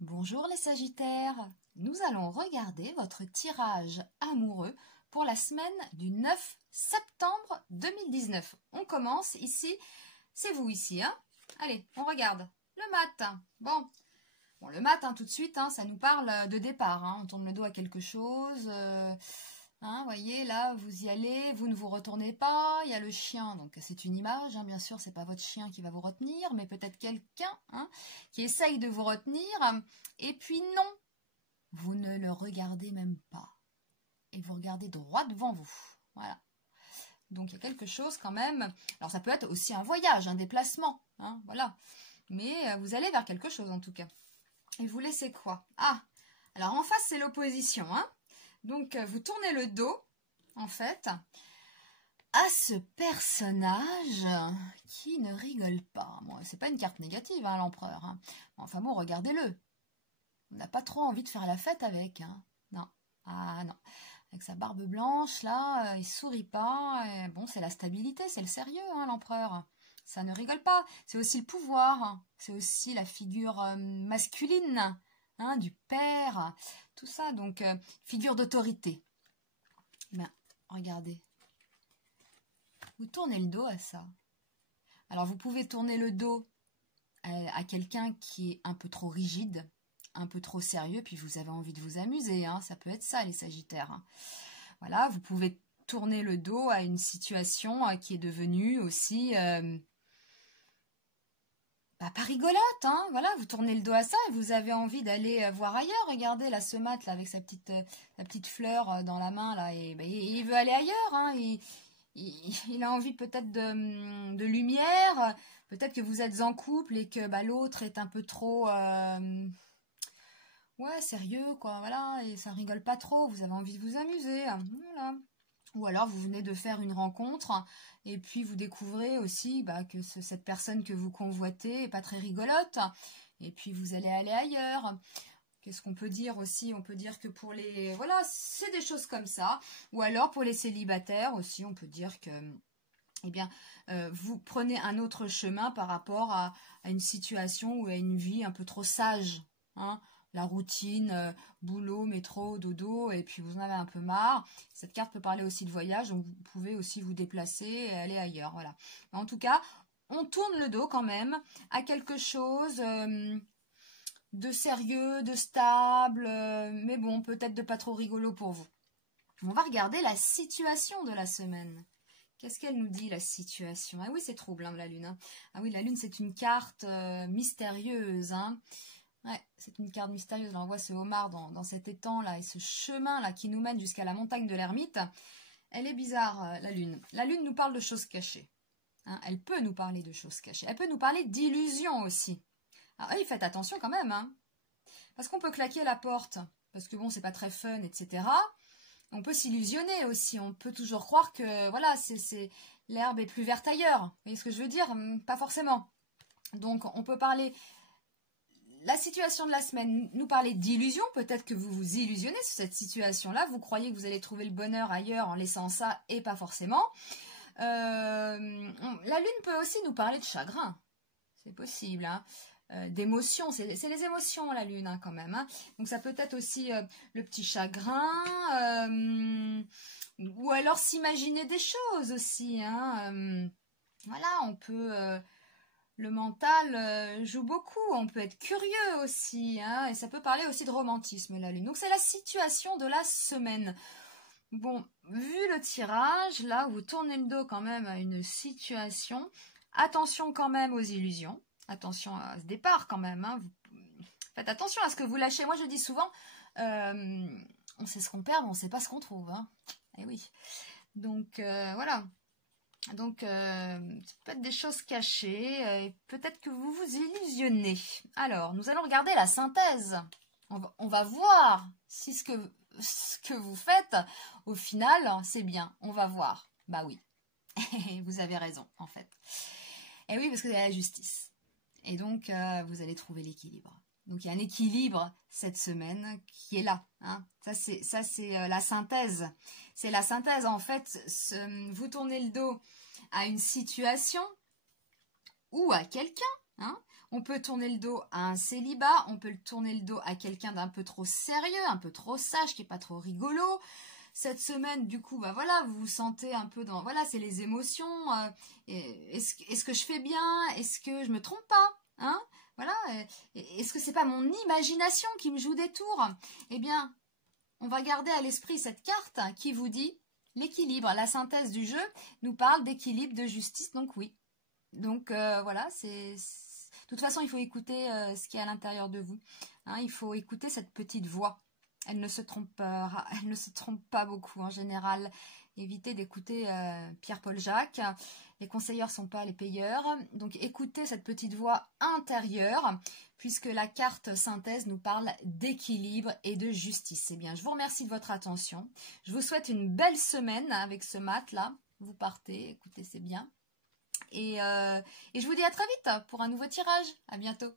Bonjour les Sagittaires, nous allons regarder votre tirage amoureux pour la semaine du 9 septembre 2019. On commence ici, c'est vous ici, hein? Allez, on regarde. Le mat, bon, le mat, tout de suite, ça nous parle de départ, on tourne le dos à quelque chose, voyez, là, vous y allez, vous ne vous retournez pas, il y a le chien, donc c'est une image, bien sûr, c'est pas votre chien qui va vous retenir, mais peut-être quelqu'un qui essaye de vous retenir, et puis non, vous ne le regardez même pas, et vous regardez droit devant vous, voilà. Donc il y a quelque chose quand même, alors ça peut être aussi un voyage, un déplacement, voilà, mais vous allez vers quelque chose en tout cas. Et vous laissez quoi? Ah, alors en face c'est l'opposition, donc, vous tournez le dos, en fait, à ce personnage qui ne rigole pas. Bon, c'est pas une carte négative, l'empereur. Enfin bon, regardez-le. On n'a pas trop envie de faire la fête avec. Non. Ah non. Avec sa barbe blanche, là, il sourit pas. Et bon, c'est la stabilité, c'est le sérieux, l'empereur. Ça ne rigole pas. C'est aussi le pouvoir. C'est aussi la figure masculine. Du père, tout ça, donc figure d'autorité. Ben, regardez, vous tournez le dos à ça. Alors vous pouvez tourner le dos à quelqu'un qui est un peu trop rigide, un peu trop sérieux, puis vous avez envie de vous amuser, ça peut être ça les Sagittaires. Voilà, vous pouvez tourner le dos à une situation qui est devenue aussi... pas rigolote, voilà, vous tournez le dos à ça et vous avez envie d'aller voir ailleurs. Regardez là, ce mat là avec sa petite fleur dans la main là, et il veut aller ailleurs, il a envie peut-être de lumière, peut-être que vous êtes en couple et que l'autre est un peu trop ouais, sérieux quoi, voilà, et ça rigole pas trop, vous avez envie de vous amuser, voilà. Ou alors vous venez de faire une rencontre et puis vous découvrez aussi que cette personne que vous convoitez est pas très rigolote. Et puis vous allez aller ailleurs. Qu'est-ce qu'on peut dire aussi? On peut dire que pour les... Voilà, c'est des choses comme ça. Ou alors pour les célibataires aussi, on peut dire que... Eh bien, vous prenez un autre chemin par rapport à une situation ou à une vie un peu trop sage, la routine, boulot, métro, dodo, et puis vous en avez un peu marre. Cette carte peut parler aussi de voyage, donc vous pouvez aussi vous déplacer et aller ailleurs, voilà. En tout cas, on tourne le dos quand même à quelque chose de sérieux, de stable, mais bon, peut-être de pas trop rigolo pour vous. On va regarder la situation de la semaine. Qu'est-ce qu'elle nous dit, la situation? Ah oui, c'est trouble, la Lune. Ah oui, la Lune, c'est une carte mystérieuse, Ouais, c'est une carte mystérieuse. Là, on voit ce homard dans cet étang-là et ce chemin-là qui nous mène jusqu'à la montagne de l'ermite. Elle est bizarre, la Lune. La Lune nous parle de choses cachées. Elle peut nous parler de choses cachées. Elle peut nous parler d'illusions aussi. Alors, faites attention quand même, parce qu'on peut claquer la porte, parce que bon, c'est pas très fun, etc. On peut s'illusionner aussi. On peut toujours croire que, voilà, l'herbe est plus verte ailleurs. Vous voyez ce que je veux dire? Pas forcément. Donc, on peut parler... La situation de la semaine, nous parler d'illusion, peut-être que vous vous illusionnez sur cette situation-là, vous croyez que vous allez trouver le bonheur ailleurs en laissant ça, et pas forcément. La Lune peut aussi nous parler de chagrin, c'est possible, d'émotions, c'est les émotions la Lune quand même, donc ça peut être aussi le petit chagrin, ou alors s'imaginer des choses aussi, voilà, on peut... Le mental joue beaucoup, on peut être curieux aussi, et ça peut parler aussi de romantisme, la Lune. Donc c'est la situation de la semaine. Bon, vu le tirage, là, vous tournez le dos quand même à une situation. Attention quand même aux illusions. Attention à ce départ quand même. Faites attention à ce que vous lâchez. Moi, je dis souvent, on sait ce qu'on perd, mais on ne sait pas ce qu'on trouve. Eh oui. Donc, voilà. Donc, ça peut être des choses cachées, et peut-être que vous vous illusionnez. Alors, nous allons regarder la synthèse. On va voir si ce que vous faites, au final, c'est bien. On va voir. Bah oui, vous avez raison, en fait. Et oui, parce que c'est la justice. Et donc, vous allez trouver l'équilibre. Donc, il y a un équilibre cette semaine qui est là. Ça, c'est la synthèse. C'est la synthèse, en fait. Vous tournez le dos à une situation ou à quelqu'un. On peut tourner le dos à un célibat, on peut tourner le dos à quelqu'un d'un peu trop sérieux, un peu trop sage, qui est pas trop rigolo. Cette semaine, du coup, bah voilà, vous vous sentez un peu dans... Voilà, c'est les émotions. Est-ce que je fais bien? Est-ce que je me trompe pas? Hein? Voilà. Est-ce que c'est pas mon imagination qui me joue des tours? Eh bien, on va garder à l'esprit cette carte qui vous dit l'équilibre. La synthèse du jeu nous parle d'équilibre, de justice, donc oui. Donc voilà, de toute façon, il faut écouter ce qui est à l'intérieur de vous. Hein, il faut écouter cette petite voix. Elle ne se trompe pas beaucoup en général. Évitez d'écouter Pierre-Paul Jacques. Les conseilleurs ne sont pas les payeurs. Donc écoutez cette petite voix intérieure, puisque la carte synthèse nous parle d'équilibre et de justice. Eh bien, je vous remercie de votre attention. Je vous souhaite une belle semaine avec ce mat-là. Vous partez, écoutez, c'est bien. Et je vous dis à très vite pour un nouveau tirage. À bientôt.